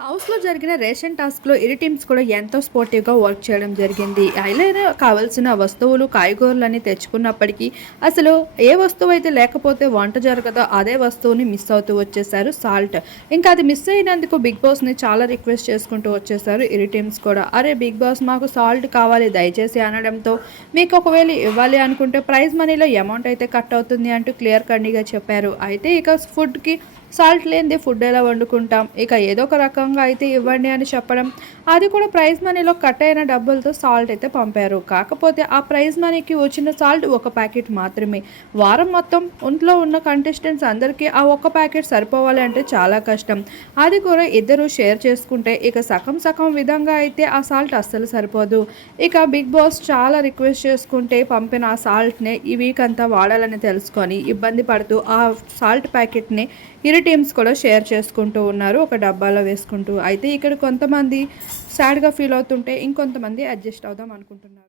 హౌస్‌లో జరిగిన రేషన్ టాస్క్‌లో ఇరు టీమ్స్ కూడా ఎంతో స్పోర్టివ్‌గా వర్క్ చేయడం జరిగింది. అయినా కావాల్సిన వస్తువులు, కాయగూరలన్నీ తెచ్చుకున్నప్పటికీ అసలు ఏ వస్తువైతే లేకపోతే వంట జరగదో అదే వస్తువుని మిస్ అవుతూ వచ్చేసారు సాల్ట్. ఇంకా అది మిస్ అయినందుకు బిగ్ బాస్‌ని చాలా రిక్వెస్ట్ చేసుకుంటూ వచ్చేసారు ఇరు టీమ్స్ కూడా. "అరే బిగ్ బాస్ మాకు సాల్ట్ కావాలి దయచేసి" అనడంతో మీకు ఒకవేళ ఇవ్వాలి అనుకుంటే ప్రైజ్ మనీలో అమౌంట్ అయితే కట్ అవుతుంది అంటూ క్లియర్ కట్‌గా చెప్పారు. అయితే ఇక ఫుడ్‌కి సాల్ట్ లేనిదే ఫుడ్ ఎలా వండుకుంటాం? ఇక ఏదో ఒక రకంగా అయితే ఇవ్వండి అని చెప్పడం. అది కూడా ప్రైజ్ మనీలో కట్ అయిన డబ్బులతో సాల్ట్ అయితే పంపారు. కాకపోతే ఆ ప్రైజ్ మనీకి వచ్చిన సాల్ట్ ఒక ప్యాకెట్ మాత్రమే. వారం మొత్తం ఒంట్లో ఉన్న కంటెస్టెంట్స్ అందరికీ ఆ ఒక్క ప్యాకెట్ సరిపోవాలి అంటే చాలా కష్టం. అది కూడా ఇద్దరు షేర్ చేసుకుంటే ఇక సగం సగం విధంగా అయితే ఆ సాల్ట్ అస్సలు సరిపోదు. ఇక బిగ్ బాస్ చాలా రిక్వెస్ట్ చేసుకుంటే పంపిన ఆ సాల్ట్‌నే ఈ వీక్ అంతా వాడాలని తెలుసుకొని ఇబ్బంది పడుతూ ఆ సాల్ట్ ప్యాకెట్‌ని ఇరు టీమ్స్ కూడా షేర్ చేసుకుంటూ ఉన్నారు. ఒక డబ్బాలో వేసుకుంటూ. అయితే ఇక్కడ కొంతమంది సాడ్‌గా ఫీల్ అవుతుంటే ఇంకొంతమంది అడ్జస్ట్ అవుదాం అనుకుంటున్నారు.